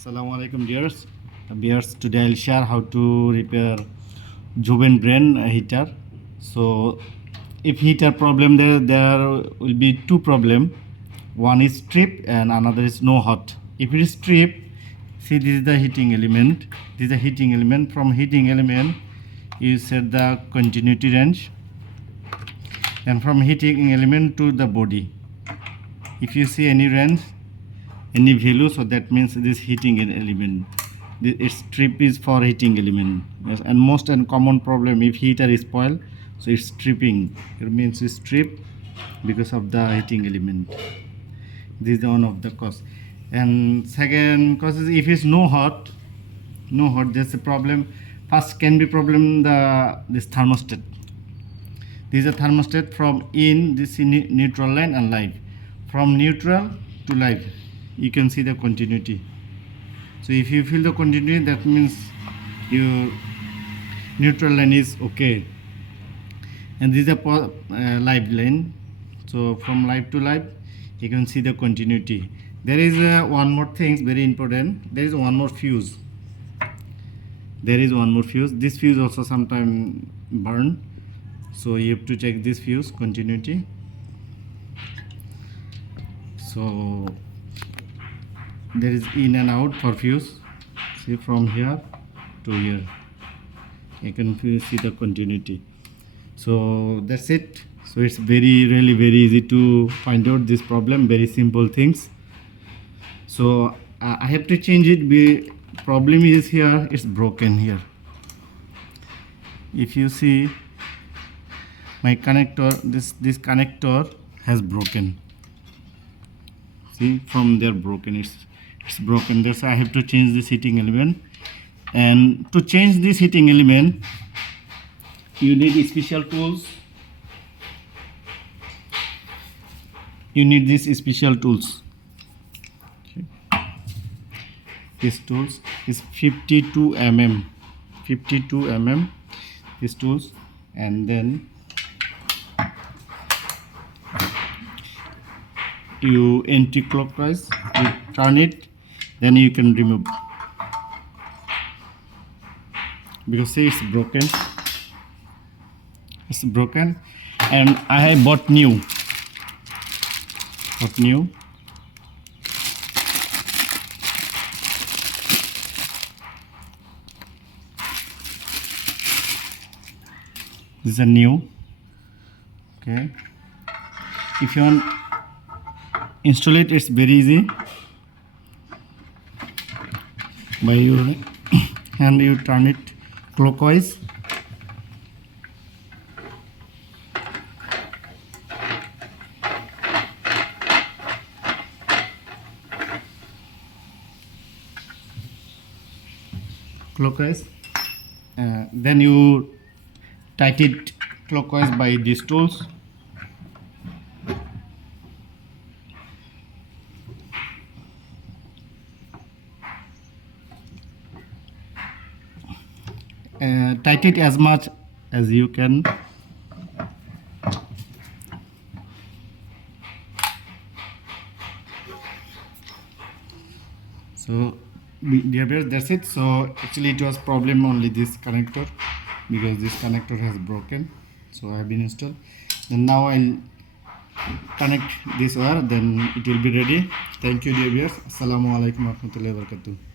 Assalamu alaikum dears. Viewers, today I'll share how to repair Joven brain heater. So if heater problem there will be two problem. One is strip and another is no hot. If it is strip, see this is the heating element. This is the heating element. From heating element you set the continuity range, and from heating element to the body, if you see any range, any value, so that means this heating element. Its strip is for heating element. Yes, and most and common problem, if heater is spoiled, so it's stripping. It means it's strip because of the heating element. This is one of the cause. And second cause is if it's no hot, there's a problem. First can be problem this thermostat. This is a thermostat from in this neutral line and live. From neutral to live, you can see the continuity. So if you feel the continuity, that means your neutral line is okay. And this is a live line. So from live to live, you can see the continuity. There is one more thing very important. There is one more fuse. This fuse also sometimes burn. So you have to check this fuse continuity. So there is in and out for fuse. See, from here to here, you can see the continuity. So that's it. So it's really very easy to find out this problem. Very simple things. So I have to change it. Problem is here, it's broken here. If you see my connector, this connector has broken. See, from there broken, it's broken. That's why I have to change this heating element. And to change this heating element, you need special tools. You need these special tools. Okay. These tools is 52 mm. These tools, and then you anti-clockwise, you turn it, then you can remove, because see, it's broken. And I have bought new. This is a new. Okay, if you want install it, it's very easy. By your hand you turn it clockwise. Then you tighten it clockwise by these tools. Tighten it as much as you can. So dear viewers, that's it. So actually it was problem only this connector, because this connector has broken. So I have been installed. And now I'll connect this wire, then it will be ready. Thank you dear viewers. Assalamu alaikum warahmatullahi wabarakatuh.